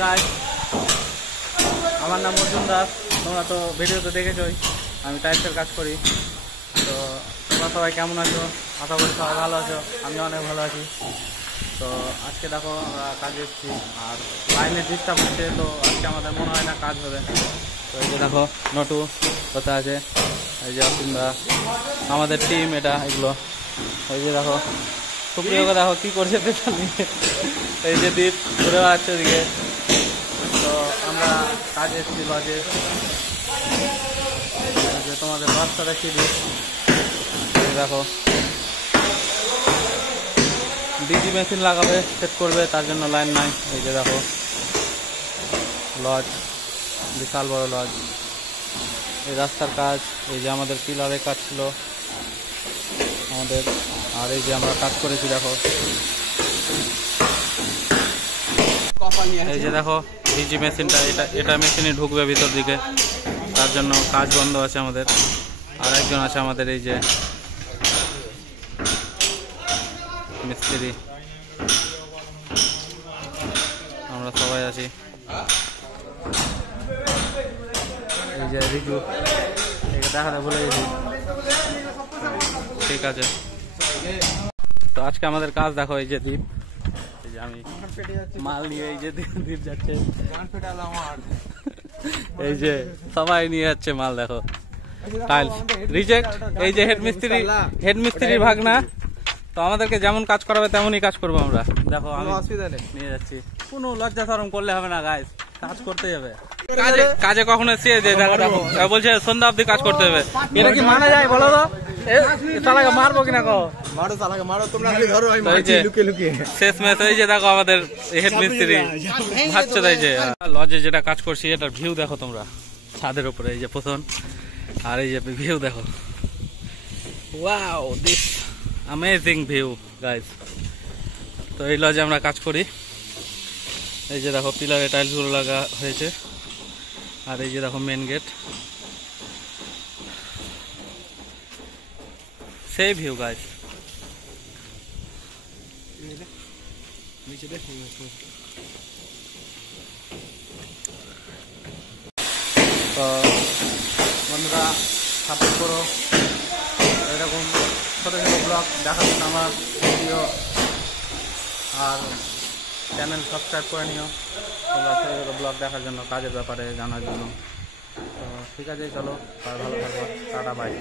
Guys, আমার নাম অর্জুন দাস। তোমরা তো ভিডিওতে দেখেছই আমি টাইলসের কাজ করি। তো তোমরা সবাই কেমন আছো? আশা করি সবাই ভালো আছো, আমি অনেক ভালো আছি। তো আজকে দেখো আমরা কাজে এসেছি, আর লাইনের ডিস্টার্ব হচ্ছে, তো আজকে আমাদের মনে হয় না কাজ হবে। তো এই যে দেখো নটু কোথায় আছে, এই যে অসিন্দা, আমাদের টিম এটা এগুলো। এই যে দেখো সুপ্রিয়কে দেখো কী করছে পেছন নিয়ে, এই যে দ্বীপ ঘুরে বেড়াচ্ছে ওদিকে। তো আমরা কাজে এসেছি লজে, যে তোমাদের বাচ্চা দেখিয়ে দিই। দেখো ডিজি মেশিন লাগাবে, সেট করবে, তার জন্য লাইন নাই। এই যে দেখো লজ, বিশাল বড় লজ। এই রাস্তার কাজ, এই যে আমাদের পিলারের কাজ ছিল আমাদের, আর এই যে আমরা কাজ করেছি দেখো। এই যে দেখো ডিজি মেশিনটা, এটা মেশিনে ঢুকবে ভিতর দিকে, তার জন্য কাজ বন্ধ আছে আমাদের। আর একজন আছে আমাদের এই যে মিস্ত্রি, আমরা সবাই আছি। এই যে রিজু, একে দেখাতে ভুলে গেছি। ঠিক আছে, তো আজকে আমাদের কাজ দেখো। এই যে দ্বীপ, এই যে আমি মাল নিয়ে, এই যে দ্বীপ যাচ্ছে, এই যে সবাই নিয়ে যাচ্ছে মাল দেখো। টাইলস রিজেক্ট, এই যে হেডমিস্ত্রির ভাগনা। তো আমাদেরকে যেমন কাজ করাবে তেমনই কাজ করবো আমরা। দেখো আমি নিয়ে যাচ্ছি, কোনো লজ্জা শরম করলে হবে না গাইস, কাজ করতে যাবে। কাজে কখনো এসে যে দেখো বলছে সন্ধ্যা অব্দি কাজ করতে হবে, এটা কি মানা যায় বলো তো? শালাকে মারবো কিনা কো? মারো শালাকে, মারো তোমরা, খালি ধরো, আমি মারছি লুকিয়ে লুকিয়ে। শেষ ম্যাচ। এই যে দেখো আমাদের হেড মিস্ত্রি ভাবছে, তাই যে লজে যেটা কাজ করছি এটার ভিউ দেখো তোমরা, ছাদের উপরে এই যে পোষণ, আর এই যে ভিউ দেখো। Wow, this amazing view guys. তো এই লজে আমরা কাজ করি। এই যে দেখো পিলারে টাইলসগুলো লাগা হয়েছে, আর এই যে দেখো মেন গেট, সেই ভিউ গাইস। তো বন্ধুরা সাপোর্ট করো, এরকম ছোটো ছোটো ব্লগ দেখার জন্য আমার ভিডিও, আর চ্যানেল সাবস্ক্রাইব করে নিও তোমরা ছোটো ছোটো ব্লগ দেখার জন্য, কাজের ব্যাপারে জানার জন্য। তো ঠিক আছে, চলো ভালো থাকো, টাটা বাই।